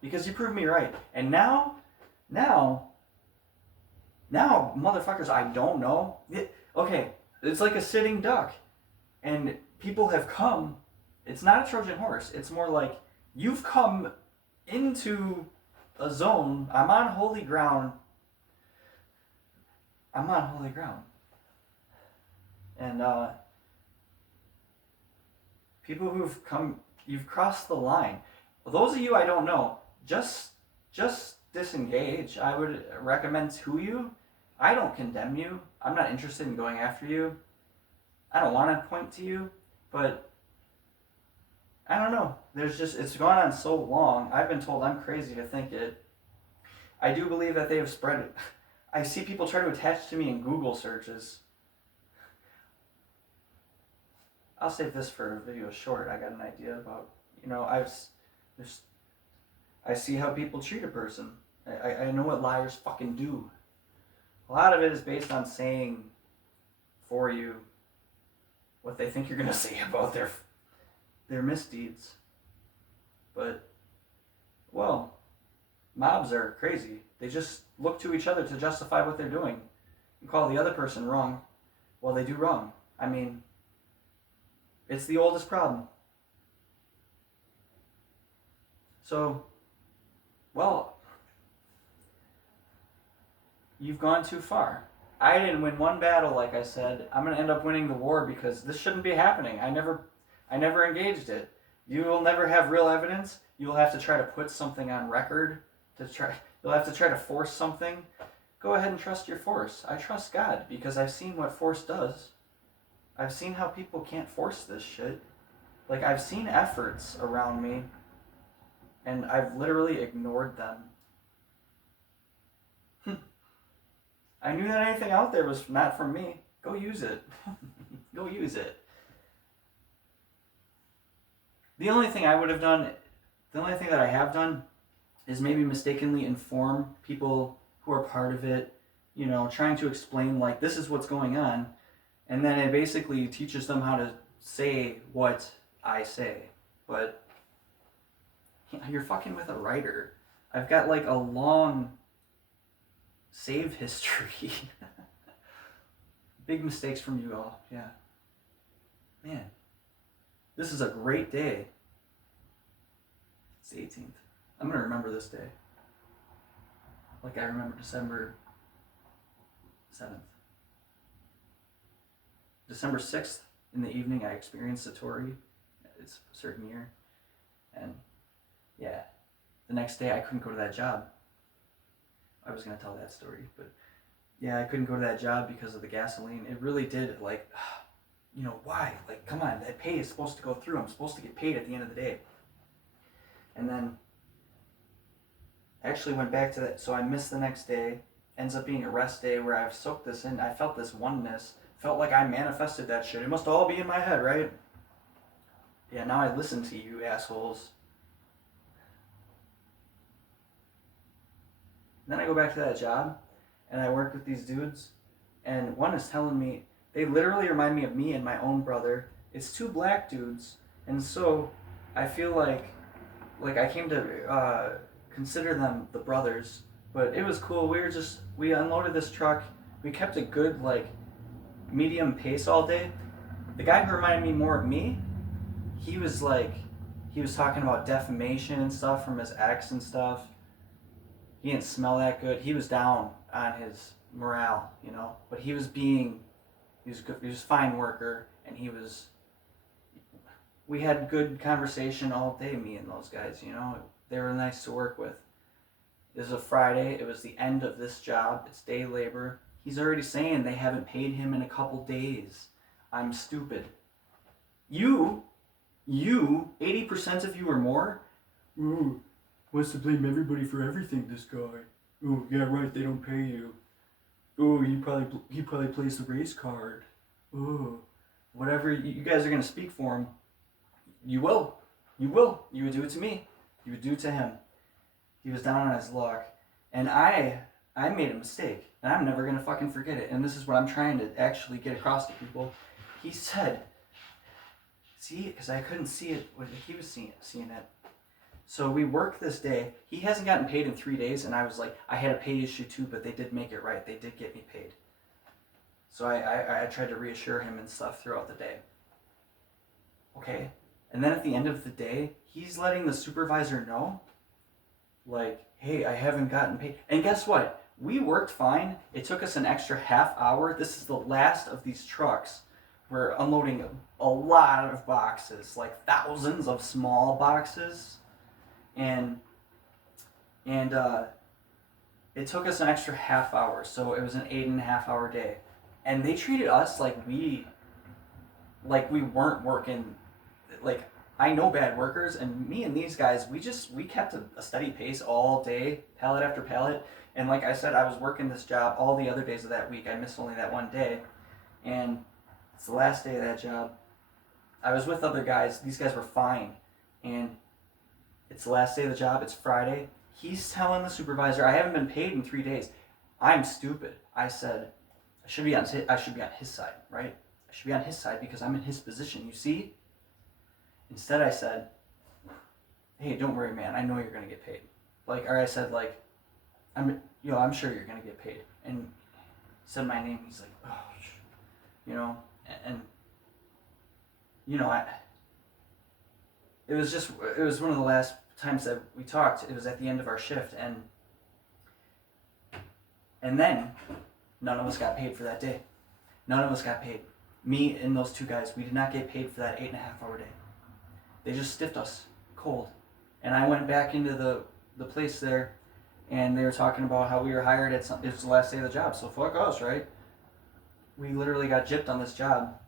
because you proved me right. And now, motherfuckers, I don't know. Okay, it's like a sitting duck. And people have come. It's not a Trojan horse. It's more like you've come into a zone. I'm on holy ground. And people who've come, you've crossed the line. Well, those of you I don't know, just disengage. I would recommend to you. I don't condemn you. I'm not interested in going after you. I don't want to point to you, but I don't know. It's gone on so long. I've been told I'm crazy to think it. I do believe that they have spread it. I see people try to attach to me in Google searches. I'll save this for a video short. I got an idea about, I see how people treat a person. I know what liars fucking do. A lot of it is based on saying for you what they think you're going to say about their misdeeds. But, well, mobs are crazy. They just look to each other to justify what they're doing and call the other person wrong while they do wrong. I mean, it's the oldest problem. So, well, you've gone too far. I didn't win one battle, like I said. I'm going to end up winning the war because this shouldn't be happening. I never engaged it. You will never have real evidence. You will have to try to put something on record. You'll have to try to force something. Go ahead and trust your force. I trust God because I've seen what force does. I've seen how people can't force this shit. Like, I've seen efforts around me, and I've literally ignored them. I knew that anything out there was not from me. Go use it. Go use it. The only thing I would have done, the only thing that I have done is maybe mistakenly inform people who are part of it, trying to explain, like, this is what's going on. And then it basically teaches them how to say what I say. But you're fucking with a writer. I've got, like, a long save history. Big mistakes from you all. Yeah. Man. This is a great day. It's the 18th. I'm going to remember this day. Like I remember December 7th. December 6th, in the evening, I experienced Satori. It's a certain year. And, yeah. The next day, I couldn't go to that job. I was going to tell that story, but, yeah, I couldn't go to that job because of the gasoline. It really did, like, why? Like, come on, that pay is supposed to go through. I'm supposed to get paid at the end of the day. And then I actually went back to that, so I missed the next day. Ends up being a rest day where I've soaked this in. I felt this oneness. Felt like I manifested that shit. It must all be in my head, right? Yeah, now I listen to you assholes. Then I go back to that job, and I work with these dudes, and one is telling me, they literally remind me of me and my own brother. It's two black dudes, and so I feel like I came to consider them the brothers, but it was cool. We unloaded this truck. We kept a good, like, medium pace all day. The guy who reminded me more of me, he was talking about defamation and stuff from his ex and stuff. He didn't smell that good. He was down on his morale, but he was good. He was a fine worker, and we had good conversation all day, me and those guys, They were nice to work with. It was a Friday. It was the end of this job. It's day labor. He's already saying they haven't paid him in a couple days. I'm stupid. You, 80% of you or more, ooh, wants to blame everybody for everything, this guy. Ooh, yeah, right, they don't pay you. Ooh, he probably plays the race card. ooh, whatever you guys are going to speak for him, you will. You will. You would do it to me. You would do it to him. He was down on his luck. And I made a mistake. And I'm never going to fucking forget it. And this is what I'm trying to actually get across to people. He said, see, because I couldn't see it. He was seeing it. So we worked this day. He hasn't gotten paid in 3 days. And I was like, I had a pay issue too, but they did make it right. They did get me paid. So I tried to reassure him and stuff throughout the day. Okay. And then at the end of the day, he's letting the supervisor know, like, hey, I haven't gotten paid. And guess what? We worked fine. It took us an extra half hour. This is the last of these trucks. We're unloading a lot of boxes, like thousands of small boxes. And it took us an extra half hour. So it was an 8.5 hour day. And they treated us like we weren't working. Like, I know bad workers, and me and these guys, we kept a steady pace all day, pallet after pallet. And like I said, I was working this job all the other days of that week. I missed only that one day, and it's the last day of that job. I was with other guys. These guys were fine, and it's the last day of the job. It's Friday. He's telling the supervisor, I haven't been paid in 3 days. I'm stupid. I said, I should be on his side, right? I should be on his side because I'm in his position. You see? Instead, I said, hey, don't worry, man. I know you're going to get paid. Or I said, I'm sure you're going to get paid. And he said my name. He's like, oh, it was one of the last times that we talked. It was at the end of our shift. And then none of us got paid for that day. None of us got paid. Me and those two guys, we did not get paid for that 8.5 hour day. They just stiffed us cold. And I went back into the place there, and they were talking about how we were hired it was the last day of the job, so fuck us, right? We literally got gypped on this job.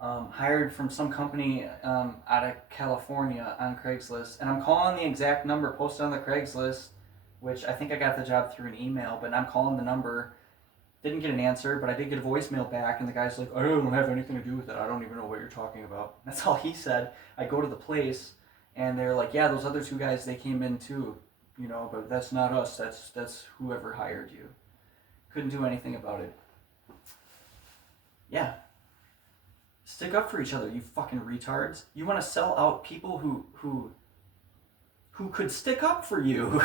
Hired from some company out of California on Craigslist. And I'm calling the exact number posted on the Craigslist, which I think I got the job through an email, but I'm calling the number. Didn't get an answer, but I did get a voicemail back, and the guy's like, I don't have anything to do with it. I don't even know what you're talking about. That's all he said. I go to the place, and they're like, yeah, those other two guys, they came in too, but that's not us. That's whoever hired you. Couldn't do anything about it. Yeah. Stick up for each other, you fucking retards. You want to sell out people who could stick up for you.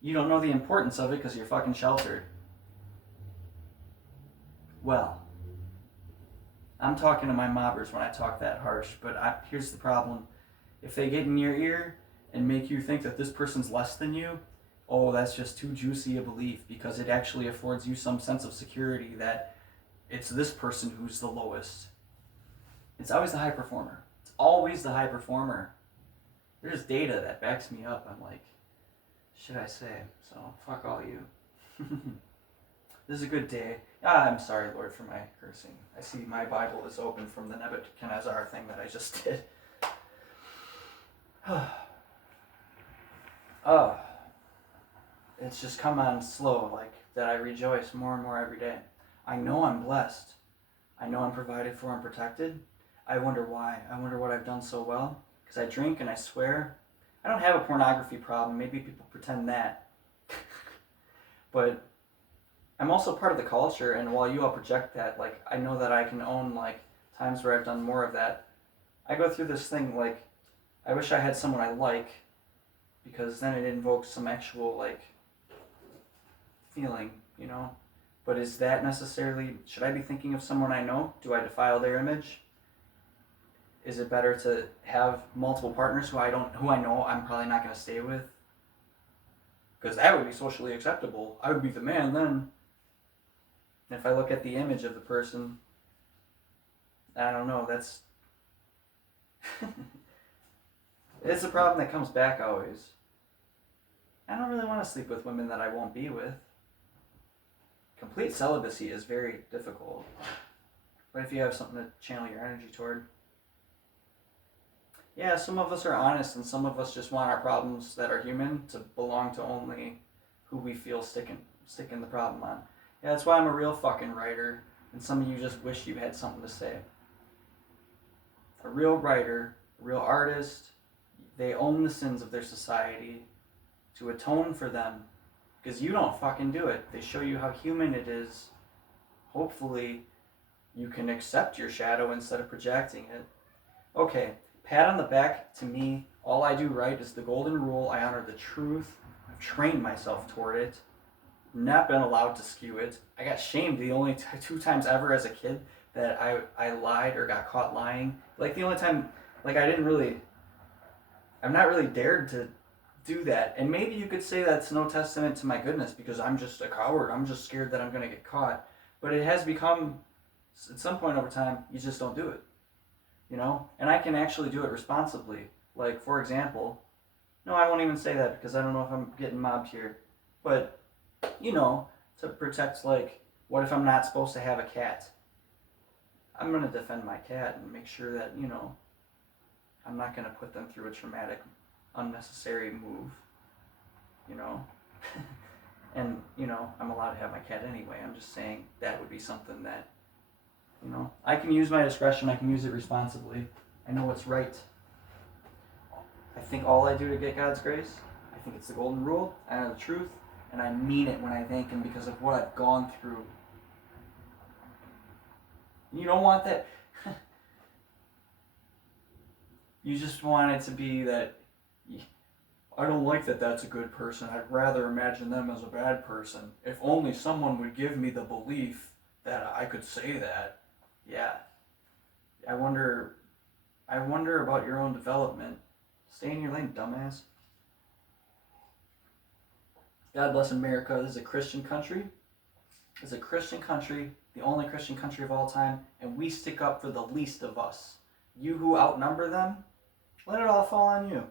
You don't know the importance of it because you're fucking sheltered. Well, I'm talking to my mobbers when I talk that harsh, but here's the problem. If they get in your ear and make you think that this person's less than you, oh, that's just too juicy a belief, because it actually affords you some sense of security that it's this person who's the lowest. It's always the high performer. It's always the high performer. There's data that backs me up. I'm like, should I say? So, fuck all you. This is a good day. I'm sorry, Lord, for my cursing. I see my Bible is open from the Nebuchadnezzar thing that I just did. Oh, it's just come on slow, like that I rejoice more and more every day. I know I'm blessed. I know I'm provided for and protected. I wonder why. I wonder what I've done so well. Because I drink and I swear. I don't have a pornography problem. Maybe people pretend that. But I'm also part of the culture, and while you all project that, I know that I can own, times where I've done more of that. I go through this thing, I wish I had someone I like, because then it invokes some actual, feeling, But is that necessarily, should I be thinking of someone I know? Do I defile their image? Is it better to have multiple partners who I know I'm probably not going to stay with? Because that would be socially acceptable. I would be the man then. If I look at the image of the person, I don't know, that's... It's a problem that comes back always. I don't really want to sleep with women that I won't be with. Complete celibacy is very difficult. But if you have something to channel your energy toward. Yeah, some of us are honest, and some of us just want our problems that are human to belong to only who we feel sticking the problem on. Yeah, that's why I'm a real fucking writer. And some of you just wish you had something to say. A real writer, a real artist, they own the sins of their society to atone for them, because you don't fucking do it. They show you how human it is. Hopefully, you can accept your shadow instead of projecting it. Okay, pat on the back, to me, all I do right is the golden rule. I honor the truth. I've trained myself toward it. Not been allowed to skew it. I got shamed the only 2 times ever as a kid that I lied or got caught lying. Like the only time, like I'm not really dared to do that. And maybe you could say that's no testament to my goodness, because I'm just a coward. I'm just scared that I'm going to get caught. But it has become, at some point over time, you just don't do it. You know? And I can actually do it responsibly. Like, for example, no, I won't even say that because I don't know if I'm getting mobbed here. But, you know, to protect, like, what if I'm not supposed to have a cat? I'm going to defend my cat and make sure that, you know, I'm not going to put them through a traumatic, unnecessary move, you know. And, you know, I'm allowed to have my cat anyway. I'm just saying that would be something that, you know, I can use my discretion. I can use it responsibly. I know what's right. I think all I do to get God's grace, I think it's the golden rule. I know the truth, and I mean it when I thank Him because of what I've gone through. You don't want that. You just want it to be that, I don't like that that's a good person. I'd rather imagine them as a bad person. If only someone would give me the belief that I could say that. Yeah. I wonder about your own development. Stay in your lane, dumbass. God bless America. This is a Christian country. It's a Christian country, the only Christian country of all time, and we stick up for the least of us. You who outnumber them, let it all fall on you.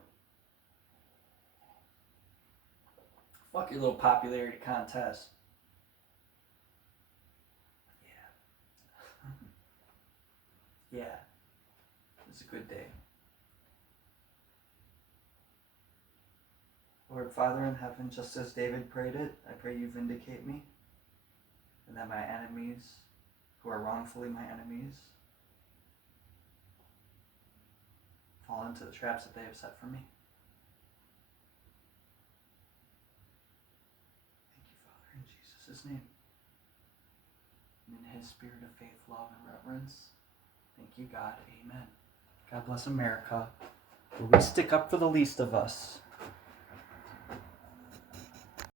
Fuck your little popularity contest. Yeah. Yeah. It's a good day. Lord Father in heaven, just as David prayed it, I pray you vindicate me, and that my enemies, who are wrongfully my enemies, fall into the traps that they have set for me. Thank you, Father, in Jesus' name. And in His spirit of faith, love, and reverence, thank you, God. Amen. God bless America, where we stick up for the least of us.